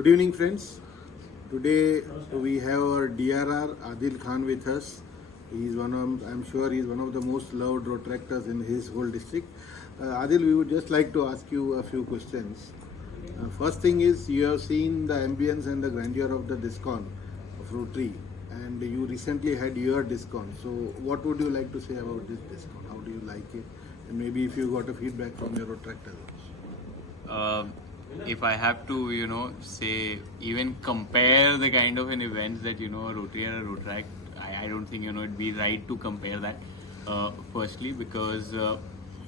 Good evening, friends. Today we have our DRR Adil Khan with us. I'm sure he's one of the most loved Rotaractors in his whole district. Adil, we would just like to ask you a few questions. First thing is, you have seen the ambience and the grandeur of the DISCON of Rotary, and you recently had your DISCON. So, what would you like to say about this DISCON? How do you like it? And maybe if you got a feedback from your Rotaractors. If I have to, say, even compare the kind of an events that, Rotary and Rotaract, I don't think, it'd be right to compare that. Firstly, because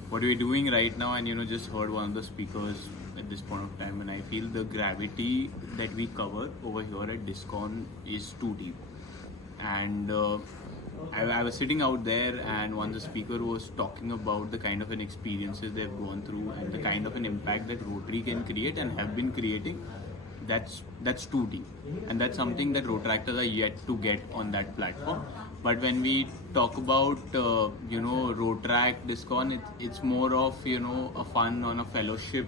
what we're doing right now, and, just heard one of the speakers at this point of time, and I feel the gravity that we cover over here at DISCON is too deep. And I was sitting out there, and one of the speaker was talking about the kind of an experiences they've gone through and the kind of an impact that Rotary can create and have been creating. That's too deep, and that's something that Rotaractors are yet to get on that platform. But when we talk about Rotaract DISCON, it's more of a fun on a fellowship,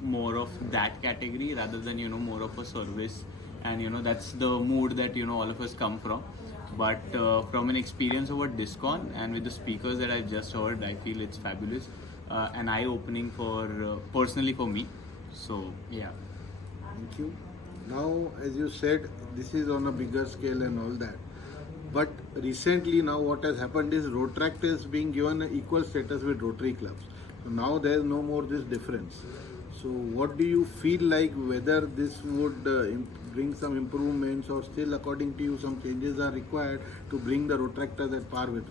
more of that category rather than more of a service, and that's the mood that all of us come from. But from an experience over DISCON and with the speakers that I just heard, I feel it's fabulous and eye-opening for personally for me. So yeah. Thank you. Now, as you said, this is on a bigger scale and all that. But recently, now what has happened is Rotaract is being given an equal status with Rotary clubs. So now there is no more this difference. So what do you feel like, whether this would bring some improvements, or still according to you some changes are required to bring the Rotaractors at par with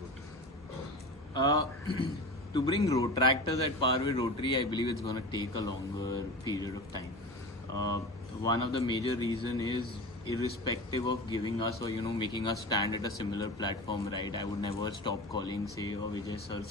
Rotary? To bring Rotaractors at par with Rotary, I believe it's going to take a longer period of time. One of the major reason is, irrespective of giving us or making us stand at a similar platform, right? I would never stop calling, say, Vijay sir,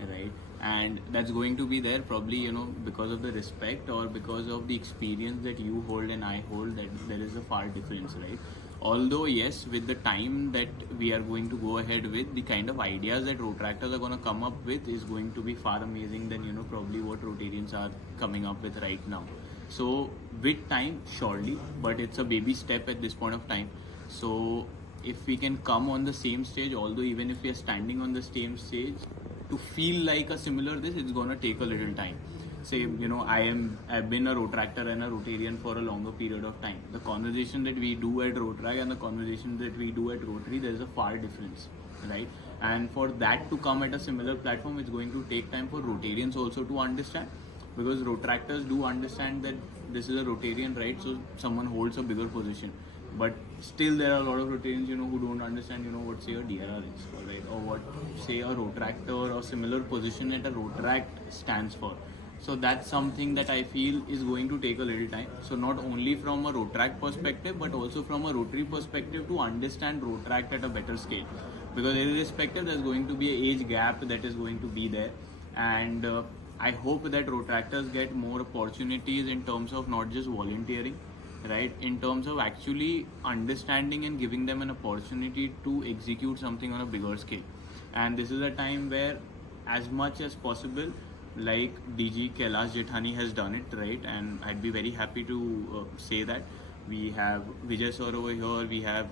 right? And that's going to be there probably because of the respect or because of the experience that you hold and I hold, that there is a far difference, right? Although yes, with the time that we are going to go ahead with, the kind of ideas that Rotaractors are going to come up with is going to be far amazing than probably what Rotarians are coming up with right now. So with time, surely, but it's a baby step at this point of time. So if we can come on the same stage, although even if we are standing on the same stage, to feel like a similar this, it's gonna take a little time. Say, I've been a Rotaractor and a Rotarian for a longer period of time. The conversation that we do at Rotaract and the conversation that we do at Rotary, there's a far difference, right? And for that to come at a similar platform, it's going to take time for Rotarians also to understand, because Rotaractors do understand that this is a Rotarian, right? So someone holds a bigger position. But still there are a lot of Rotarians, who don't understand, what say a DRR is for, right? Or what say a Rotaractor or similar position at a Rotaract stands for. So that's something that I feel is going to take a little time. So not only from a Rotaract perspective, but also from a Rotary perspective, to understand Rotaract at a better scale. Because irrespective, there's going to be an age gap that is going to be there. And I hope that Rotaractors get more opportunities in terms of not just volunteering, right, in terms of actually understanding and giving them an opportunity to execute something on a bigger scale. And this is a time where, as much as possible, like DG Kailash Jethani has done it, right, and I'd be very happy to say that we have Vijay sir over here, we have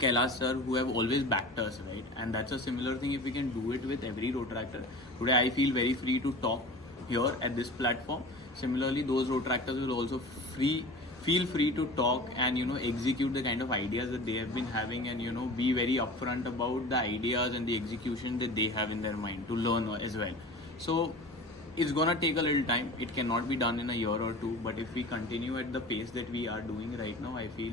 Kailash sir, who have always backed us, right? And that's a similar thing if we can do it with every Rotaractor. Today I feel very free to talk here at this platform. Similarly, those Rotaractors will also feel free to talk and execute the kind of ideas that they have been having, and be very upfront about the ideas and the execution that they have in their mind to learn as well. So it's gonna take a little time. It cannot be done in a year or two, but if we continue at the pace that we are doing right now, I feel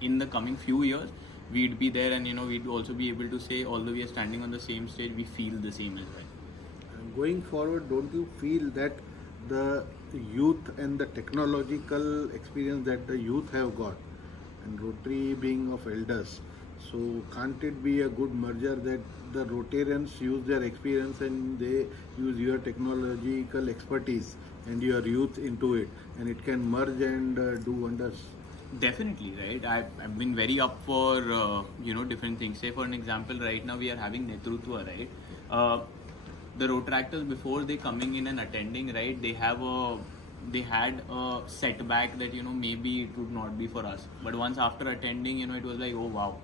in the coming few years we'd be there, and we'd also be able to say, although we are standing on the same stage, we feel the same as well. Going forward, don't you feel that the youth and the technological experience that the youth have got, and Rotary being of elders, so can't it be a good merger that the Rotarians use their experience and they use your technological expertise and your youth into it, and it can merge and do wonders? Definitely, right? I've been very up for different things. Say for an example, right now we are having Netrutva, right? The Rotaractors, before they coming in and attending, right, they have a they had a setback that maybe it would not be for us. But once after attending, it was like, oh wow.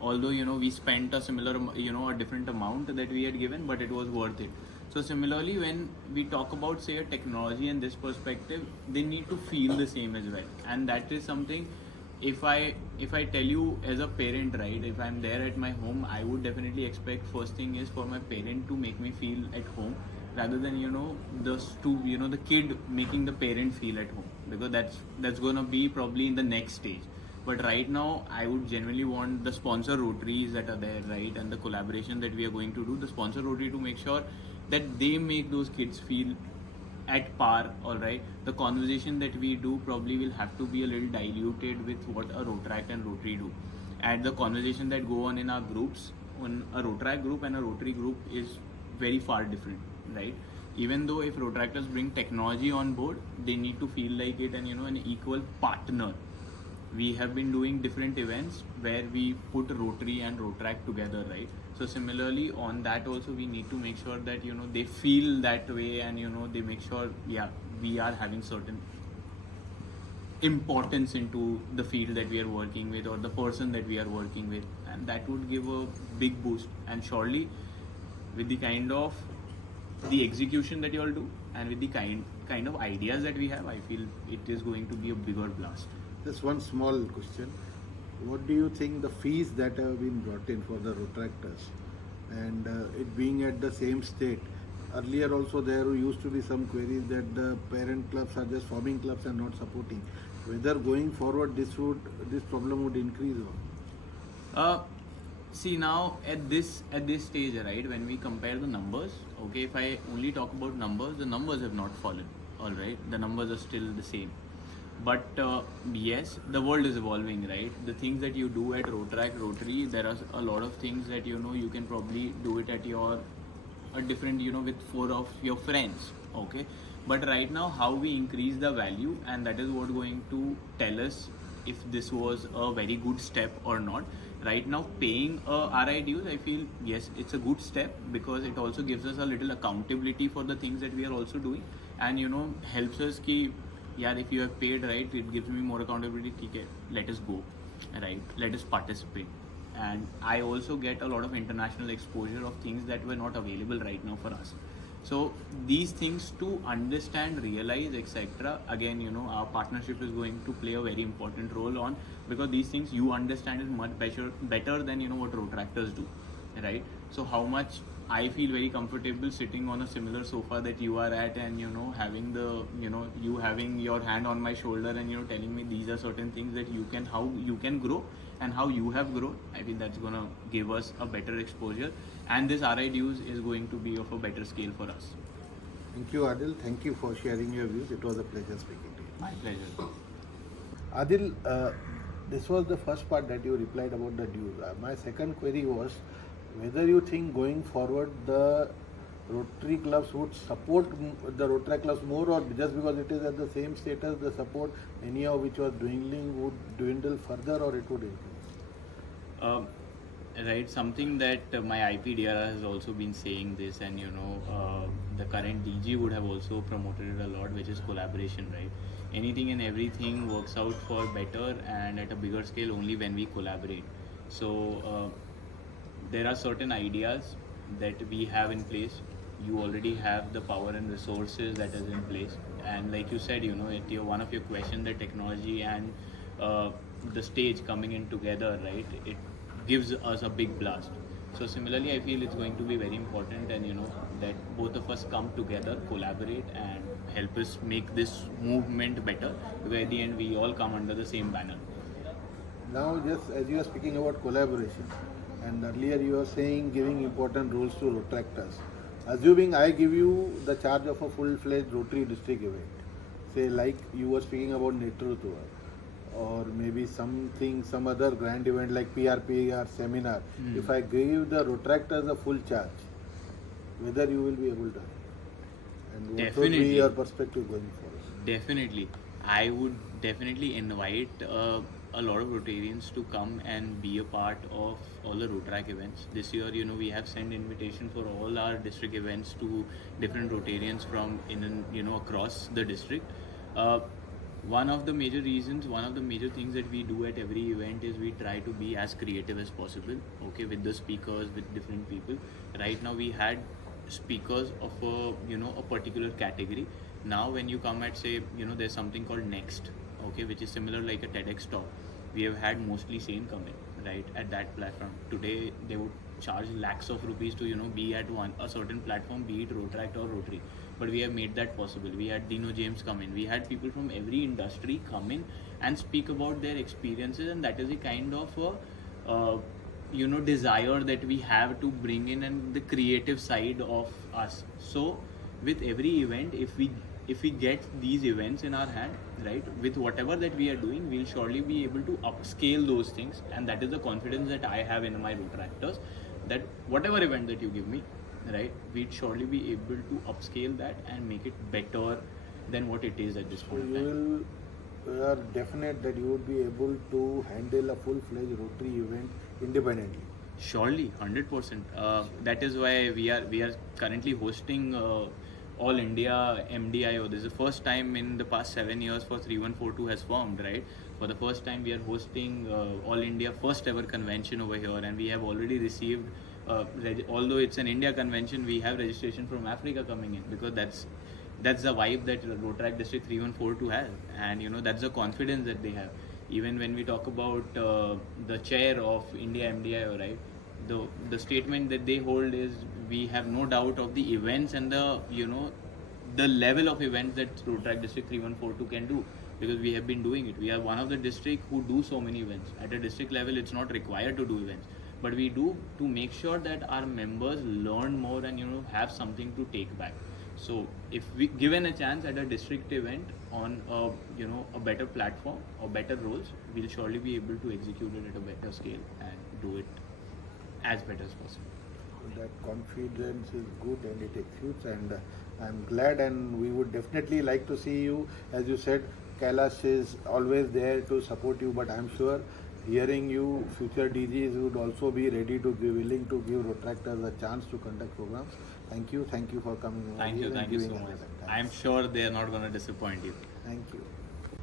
Although we spent a similar a different amount that we had given, but it was worth it. So similarly, when we talk about say a technology and this perspective, they need to feel the same as well, and that is something. If I tell you as a parent, right, if I'm there at my home, I would definitely expect first thing is for my parent to make me feel at home, rather than the kid making the parent feel at home, because that's gonna be probably in the next stage. But right now, I would genuinely want the sponsor Rotaries that are there, right, and the collaboration that we are going to do, the sponsor Rotary, to make sure that they make those kids feel at par. All right, the conversation that we do probably will have to be a little diluted with what a Rotaract and Rotary do, and the conversation that go on in our groups, on a Rotaract group and a Rotary group, is very far different, right? Even though if Rotaractors bring technology on board, they need to feel like it and an equal partner. We have been doing different events where we put Rotary and Rotaract together, right? So similarly on that also, we need to make sure that they feel that way, and they make sure, yeah, we are having certain importance into the field that we are working with, or the person that we are working with, and that would give a big boost. And surely with the kind of the execution that you all do, and with the kind of ideas that we have, I feel it is going to be a bigger blast. Just one small question. What do you think the fees that have been brought in for the Rotaractors, and it being at the same state? Earlier also there used to be some queries that the parent clubs are just forming clubs and not supporting. Whether going forward this problem would increase or? See, now at this stage, right, when we compare the numbers, okay, if I only talk about numbers, the numbers have not fallen. All right, the numbers are still the same. But yes, the world is evolving, right? The things that you do at Rotaract, Rotary, there are a lot of things that you can probably do it at a different with 4 of your friends, okay? But right now, how we increase the value, and that is what going to tell us if this was a very good step or not. Right now, paying RI dues, I feel yes, it's a good step, because it also gives us a little accountability for the things that we are also doing, and helps us ki, yeah, if you have paid, right, it gives me more accountability. Okay, let us go, right, let us participate. And I also get a lot of international exposure of things that were not available right now for us. So these things to understand, realize, etc., again, our partnership is going to play a very important role on, because these things you understand it much better than what Rotaractors do, right? So how much I feel very comfortable sitting on a similar sofa that you are at, and having the you having your hand on my shoulder, and telling me these are certain things that how you can grow and how you have grown. I think that's gonna give us a better exposure, and this RI dues is going to be of a better scale for us. Thank you, Adil. Thank you for sharing your views. It was a pleasure speaking to you. My pleasure. Adil, this was the first part that you replied about the dues. My second query was whether you think going forward the Rotary clubs would support the Rotaract clubs more, or just because it is at the same status, the support anyhow which was dwindling would dwindle further, or it would increase? Right, something that my IP DRR has also been saying this, and the current DG would have also promoted it a lot, which is collaboration, right? Anything and everything works out for better and at a bigger scale only when we collaborate. So there are certain ideas that we have in place. You already have the power and resources that is in place, and like you said, one of your questions, the technology and the stage coming in together, right, it gives us a big blast. So similarly, I feel it's going to be very important, and that both of us come together, collaborate, and help us make this movement better, because at the end we all come under the same banner. Now, just as you are speaking about collaboration, and earlier you were saying giving important roles to Rotaractors. Assuming I give you the charge of a full-fledged Rotary district event, say like you were speaking about Netrutva, or maybe some other grand event like PRP or seminar, if I give the Rotaractors a full charge, whether you will be able to, and what Definitely. would be your perspective going forward? Definitely. I would definitely invite a lot of Rotarians to come and be a part of all the Rotaract events. This year, we have sent invitation for all our district events to different Rotarians from across the district. Uh, one of the major reasons, one of the major things that we do at every event is we try to be as creative as possible. Okay, with the speakers, with different people. Right now we had speakers of a particular category. Now when you come at, say, there's something called Next, okay, which is similar like a TEDx talk. We have had mostly same come in, right, at that platform. Today they would charge lakhs of rupees to be at a certain platform, be it Rotaract or Rotary. But we have made that possible. We had Dino James come in. We had people from every industry come in and speak about their experiences, and that is a kind of desire that we have to bring in, and the creative side of us. So with every event, if we get these events in our hand, right, with whatever that we are doing, we'll surely be able to upscale those things, and that is the confidence that I have in my Rotaractors, that whatever event that you give me, right, we'd surely be able to upscale that and make it better than what it is at this So point in time. you are definite that you would be able to handle a full-fledged Rotary event independently. Surely, 100%. That is why we are currently hosting All India MDIO. This is the first time in the past 7 years for 3142 has formed, right? For the first time, we are hosting All India first ever convention over here, and we have already received. Although it's an India convention, we have registration from Africa coming in, because that's the vibe that Rotaract District 3142 has, and that's the confidence that they have. Even when we talk about the chair of India MDIO, right, the statement that they hold is, we have no doubt of the events and the level of events that Rotaract District 3142 can do, because we have been doing it. We are one of the district who do so many events. At a district level, it's not required to do events, but we do, to make sure that our members learn more and have something to take back. So if we given a chance at a district event on a better platform or better roles, we'll surely be able to execute it at a better scale and do it as better as possible. That confidence is good and it exudes, and I'm glad, and we would definitely like to see you. As you said, Kailash is always there to support you, but I'm sure hearing you, future DGs would also be ready to be willing to give Rotaractors a chance to conduct programs. Thank you for coming over Thank here you and so giving us much. that time. I'm sure they are not going to disappoint you. Thank you.